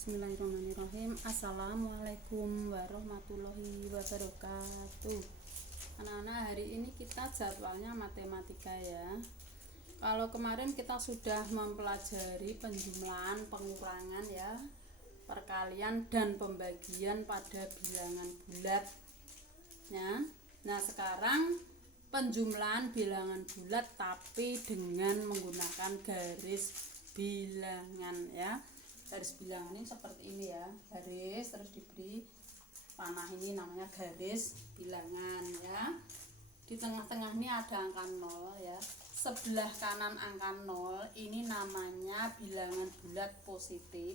Bismillahirrahmanirrahim. Assalamualaikum warahmatullahi wabarakatuh. Anak-anak, hari ini kita jadwalnya matematika ya. Kalau kemarin kita sudah mempelajari penjumlahan, pengurangan ya, perkalian dan pembagian pada bilangan bulat ya. Nah, sekarang penjumlahan bilangan bulat tapi dengan menggunakan garis bilangan ya. Garis bilangan ini seperti ini ya, garis terus diberi panah, ini namanya garis bilangan ya. Di tengah-tengah ini ada angka 0 ya, sebelah kanan angka 0 ini namanya bilangan bulat positif.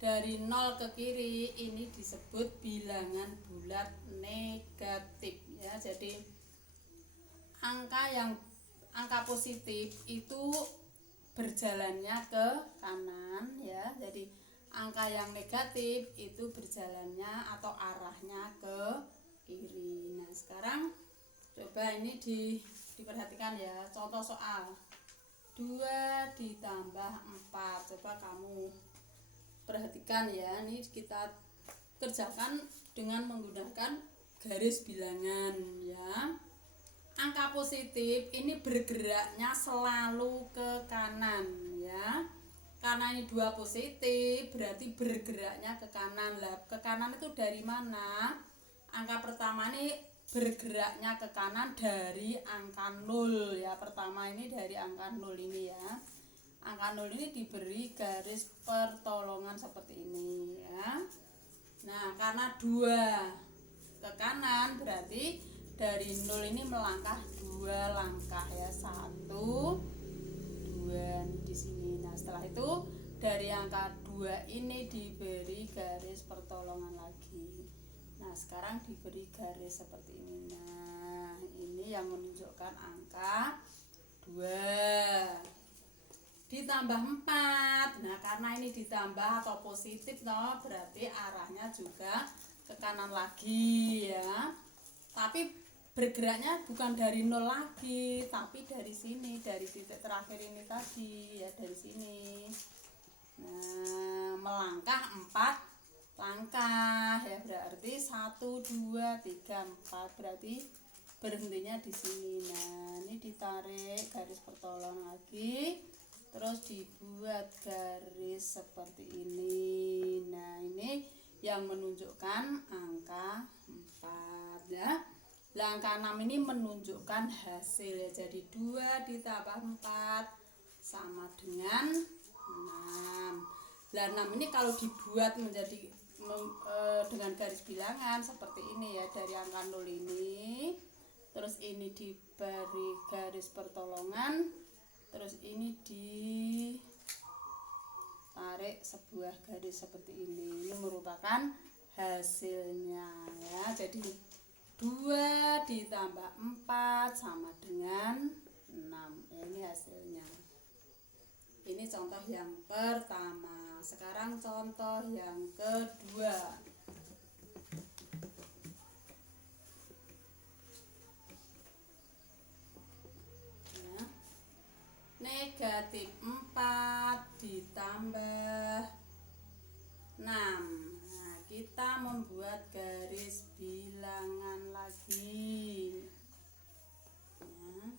Dari 0 ke kiri ini disebut bilangan bulat negatif ya. Jadi angka positif itu berjalannya ke kanan ya. Jadi angka yang negatif itu berjalannya atau arahnya ke kiri. Nah, sekarang coba ini diperhatikan ya. Contoh soal 2 ditambah 4. Coba kamu perhatikan ya. Ini kita kerjakan dengan menggunakan garis bilangan ya. Angka positif ini bergeraknya selalu ke kanan ya. Karena ini 2 positif berarti bergeraknya ke kanan. Lah, ke kanan itu dari mana? Angka pertama ini bergeraknya ke kanan dari angka 0 ya. Pertama ini dari angka 0 ini ya. Angka 0 ini diberi garis pertolongan seperti ini ya. Nah, karena 2 ke kanan berarti dari 0 ini melangkah 2 langkah ya, 1 2 di sini. Nah, setelah itu dari angka 2 ini diberi garis pertolongan lagi. Nah, sekarang diberi garis seperti ini. Nah, ini yang menunjukkan angka 2 ditambah 4. Nah, karena ini ditambah atau positif toh, berarti arahnya juga ke kanan lagi ya. Tapi bergeraknya bukan dari 0 lagi, tapi dari sini, dari titik terakhir ini tadi ya, dari sini. Nah, melangkah 4 langkah ya, berarti 1 2 3 4, berarti berhentinya di sini. Nah, ini ditarik garis pertolongan lagi, terus dibuat garis seperti ini. Nah, ini yang menunjukkan angka 4 ya. Lah, angka 6 ini menunjukkan hasil ya. Jadi 2 ditambah 4 sama dengan 6. Lah, 6 ini kalau dibuat menjadi dengan garis bilangan seperti ini ya, dari angka 0 ini, terus ini diberi garis pertolongan, terus ini ditarik sebuah garis seperti ini. Ini merupakan hasilnya ya. Jadi 2 ditambah 4 sama dengan 6 ya, ini hasilnya. Ini contoh yang pertama. Sekarang contoh yang kedua. Ya. Negatif 4 ditambah 6. Kita membuat garis bilangan lagi ya.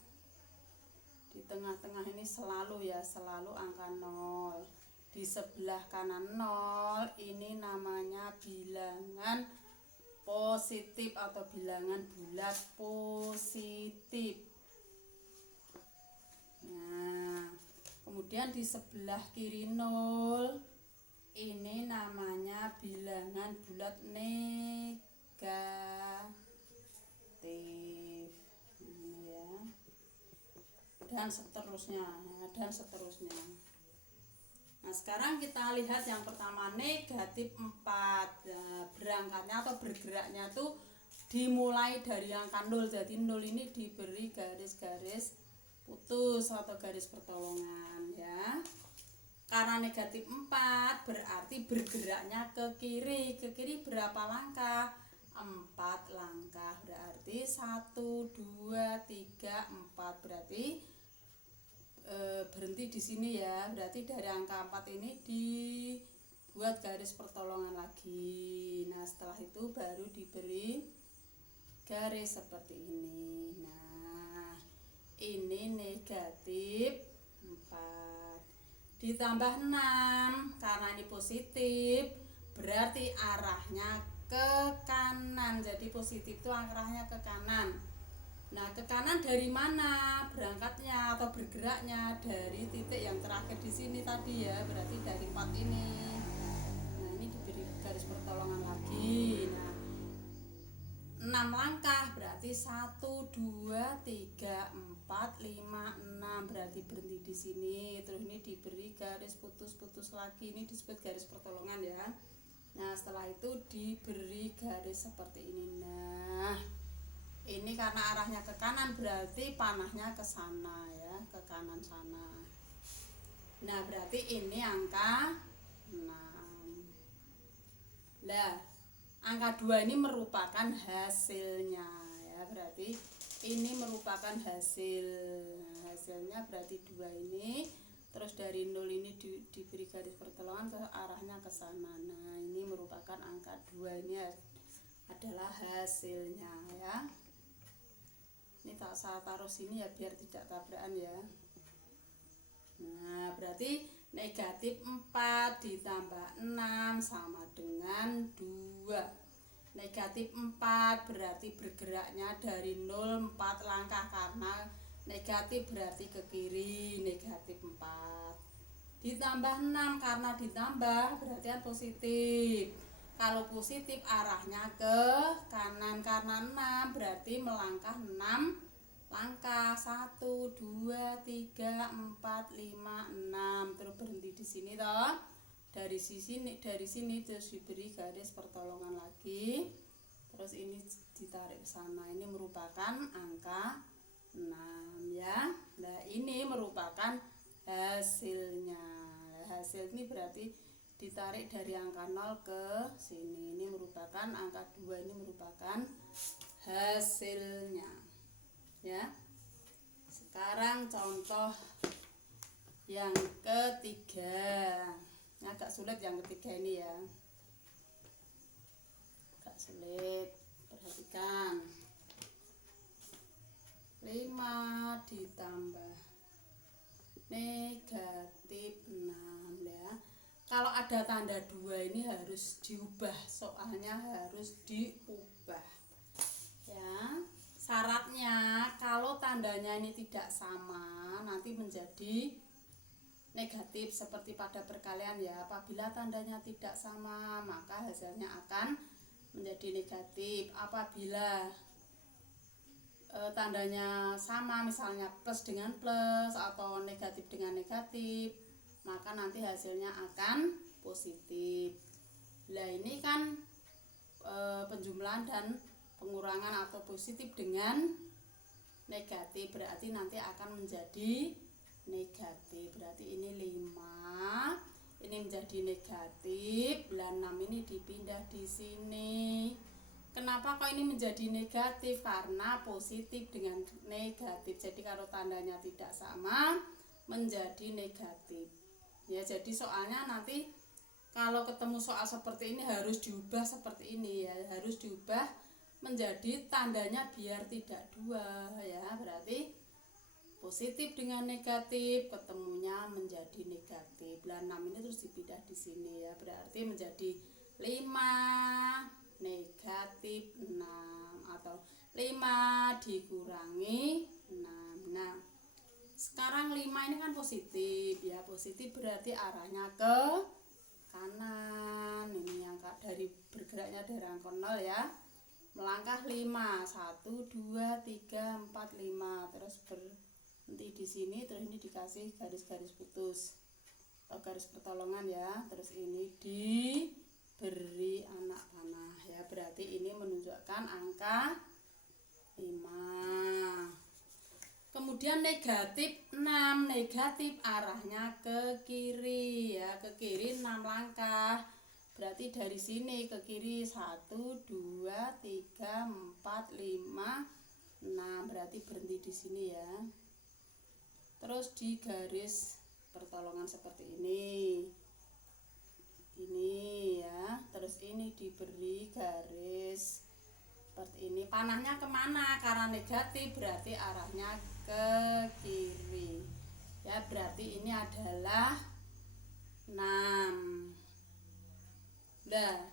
Di tengah-tengah ini selalu ya, selalu angka 0. Di sebelah kanan 0 ini namanya bilangan positif atau bilangan bulat positif. Nah, kemudian di sebelah kiri 0 ini namanya bilangan bulat negatif ya. Dan seterusnya. Nah, sekarang kita lihat yang pertama, negatif 4. Nah, berangkatnya atau bergeraknya tuh dimulai dari angka 0. Jadi 0 ini diberi garis-garis putus atau garis pertolongan ya. Karena negatif 4 berarti bergeraknya ke kiri. Ke kiri berapa langkah? 4 langkah. Berarti 1 2 3 4. Berarti berhenti di sini ya. Berarti dari angka 4 ini buat garis pertolongan lagi. Nah setelah itu baru diberi garis seperti ini. Nah ini negatif 4 ditambah 6, karena ini positif berarti arahnya ke kanan, jadi positif itu arahnya ke kanan. Nah ke kanan dari mana berangkatnya atau bergeraknya? Dari titik yang terakhir di sini tadi ya, berarti dari 4 ini. Nah ini diberi garis pertolongan lagi. Nah 6 langkah berarti 1, 2, 3, 4, 5, 6, berarti berhenti di sini. Terus ini diberi garis putus-putus lagi, ini disebut garis pertolongan ya. Nah setelah itu diberi garis seperti ini. Nah ini karena arahnya ke kanan berarti panahnya ke sana ya, ke kanan sana. Nah berarti ini angka 6. Nah angka 2 ini merupakan hasilnya ya, berarti ini merupakan hasilnya berarti 2 ini. Terus dari 0 ini diberi garis pertolongan ke arahnya ke sana. Nah ini merupakan angka 2, ini adalah hasilnya ya. Ini saya taruh sini ya biar tidak tabrakan ya. Nah berarti negatif 4 ditambah 6 sama dengan 2. Negatif 4 berarti bergeraknya dari 0 4 langkah, karena negatif berarti ke kiri, negatif 4 ditambah 6, karena ditambah berarti kan positif. Kalau positif arahnya ke kanan, karena 6 berarti melangkah 6 langkah. 1, 2, 3, 4, 5, 6, terus berhenti di sini toh. Dari sini terus diberi garis pertolongan lagi. Terus ini ditarik ke sana. Ini merupakan angka 6 ya. Nah, ini merupakan hasilnya. Hasil ini berarti ditarik dari angka 0 ke sini. Ini merupakan angka 2, ini merupakan hasilnya. Ya. Sekarang contoh yang ketiga. Ini agak sulit yang ketiga ini ya. Agak sulit. Perhatikan. 5 ditambah negatif 6 ya. Kalau ada tanda 2 ini harus diubah, soalnya harus diubah ya. Syaratnya kalau tandanya ini tidak sama nanti menjadi negatif seperti pada perkalian ya. Apabila tandanya tidak sama maka hasilnya akan menjadi negatif. Apabila tandanya sama, misalnya plus dengan plus atau negatif dengan negatif, maka nanti hasilnya akan positif. Nah ini kan penjumlahan dan pengurangan atau positif dengan negatif, berarti nanti akan menjadi negatif. Berarti ini 5 ini menjadi negatif. Dan 6 ini dipindah di sini. Kenapa kok ini menjadi negatif? Karena positif dengan negatif. Jadi kalau tandanya tidak sama menjadi negatif. Ya, jadi soalnya nanti kalau ketemu soal seperti ini harus diubah seperti ini ya, harus diubah menjadi tandanya biar tidak 2 ya. Berarti positif dengan negatif ketemunya menjadi negatif. Lah 6 ini terus dipindah di sini ya. Berarti menjadi 5 negatif 6 atau 5 dikurangi 6. Nah, sekarang 5 ini kan positif ya. Positif berarti arahnya ke kanan. Ini yang dari bergeraknya dari angka 0 ya. Melangkah 5. 1 2 3 4 5. Terus berhenti di sini, terus ini dikasih garis-garis putus atau garis pertolongan ya. Terus ini diberi anak panah ya. Berarti ini menunjukkan angka 5. Kemudian negatif 6, negatif arahnya ke kiri ya, ke kiri 6 langkah. Berarti dari sini ke kiri 1 2 3 4 5 6, berarti berhenti di sini ya. Terus di garis pertolongan seperti ini. Ini Panahnya kemana? Karena negatif berarti arahnya ke kiri. Ya, berarti ini adalah 6. Nah,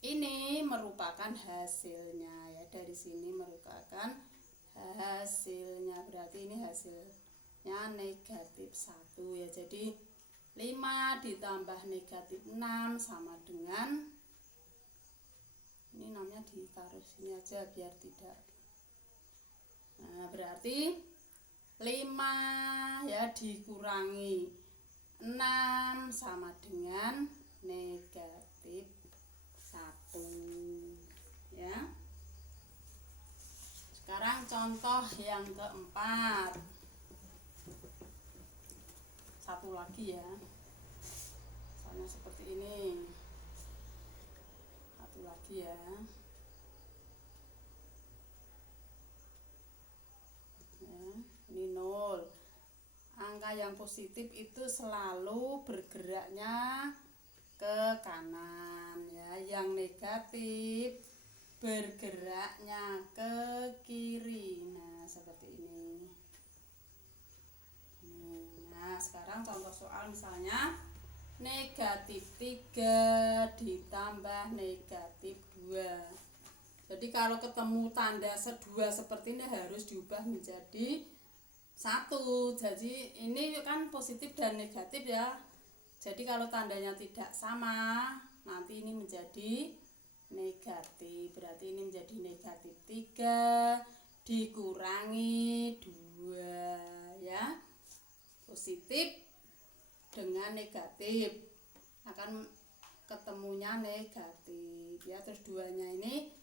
ini merupakan hasilnya ya. Dari sini merupakan hasilnya. Berarti ini hasilnya negatif 1 ya. Jadi 5 ditambah negatif 6 sama dengan, ini 6-nya ditaruh sini aja biar tidak. Nah, berarti 5 ya dikurangi 6 sama dengan negatif 1 ya. Sekarang contoh yang keempat. Satu lagi ya. Misalnya seperti ini. Satu lagi ya. Ini 0. Angka yang positif itu selalu bergeraknya ke kanan ya. Yang negatif bergeraknya ke kiri. Nah, seperti ini. Nah, sekarang contoh soal misalnya negatif 3 ditambah negatif 2. Jadi kalau ketemu tanda dua seperti ini harus diubah menjadi 1. Jadi ini kan positif dan negatif ya. Jadi kalau tandanya tidak sama, nanti ini menjadi negatif. Berarti ini menjadi negatif 3 dikurangi 2 ya. Positif dengan negatif akan ketemunya negatif ya. Terus 2-nya ini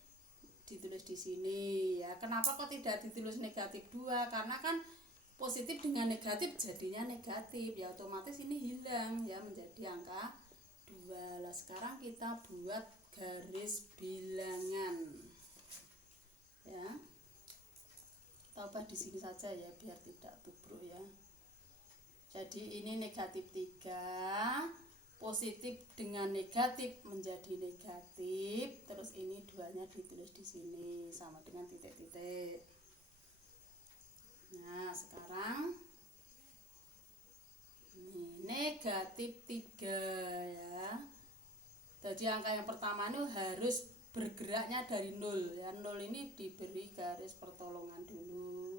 ditulis di sini ya. Kenapa kok tidak ditulis negatif 2? Karena kan positif dengan negatif jadinya negatif ya, otomatis ini hilang ya menjadi angka 2. Lah sekarang kita buat garis bilangan ya. Kita ubah di sini saja ya biar tidak tubruk ya. Jadi ini negatif 3, positif dengan negatif menjadi negatif, terus ini 2-nya ditulis di sini sama dengan titik-titik. Nah, sekarang ini negatif 3 ya. Jadi angka yang pertama ini harus bergeraknya dari 0 ya. 0 ini diberi garis pertolongan dulu.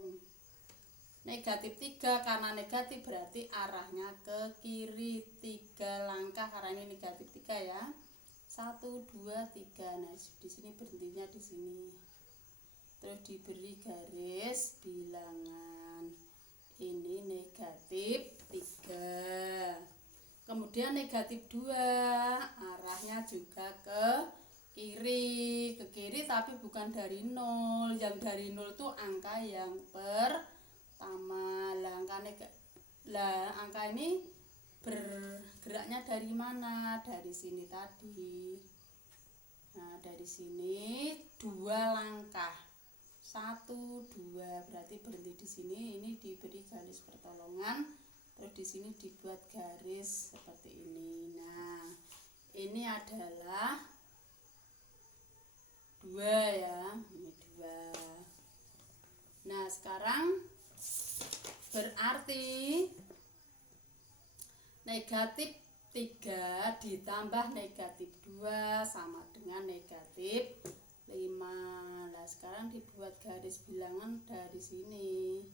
Negatif 3 karena negatif berarti arahnya ke kiri 3 langkah karena ini negatif 3 ya. 1 2 3. Nah, di sini berhentinya di sini. Terus diberi garis bilangan. Ini negatif 3. Kemudian negatif 2 arahnya juga ke kiri. Ke kiri tapi bukan dari 0. Yang dari 0 itu angka yang pertama. Angka ini bergeraknya dari mana? Dari sini tadi. Nah, dari sini 2 langkah. 1 2 berarti berhenti di sini. Ini diberi garis pertolongan. Terus di sini dibuat garis seperti ini. Nah, ini adalah 2 ya. Ini 2. Nah, sekarang berarti negatif 3 ditambah negatif 2 sama dengan negatif 5. Nah, sekarang dibuat garis bilangan dari sini.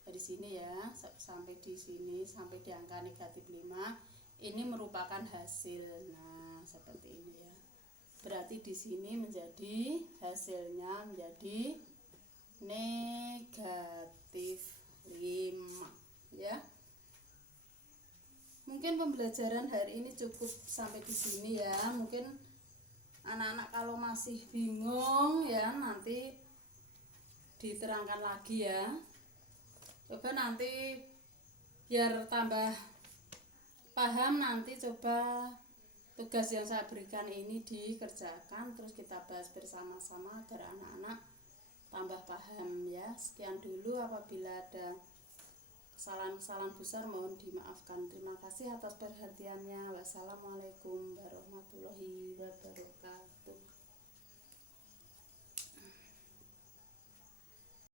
Dari sini ya, sampai di sini, sampai di angka negatif 5. Ini merupakan hasil. Nah, seperti ini ya. Berarti di sini menjadi hasilnya menjadi negatif 5 ya. Mungkin pembelajaran hari ini cukup sampai di sini ya. Mungkin anak-anak kalau masih bingung ya nanti diterangkan lagi ya. Coba nanti biar tambah paham, nanti coba tugas yang saya berikan ini dikerjakan, terus kita bahas bersama-sama agar anak-anak tambah paham ya. Sekian dulu, apabila ada kesalahan-kesalahan besar mohon dimaafkan. Terima kasih atas perhatiannya. Wassalamualaikum.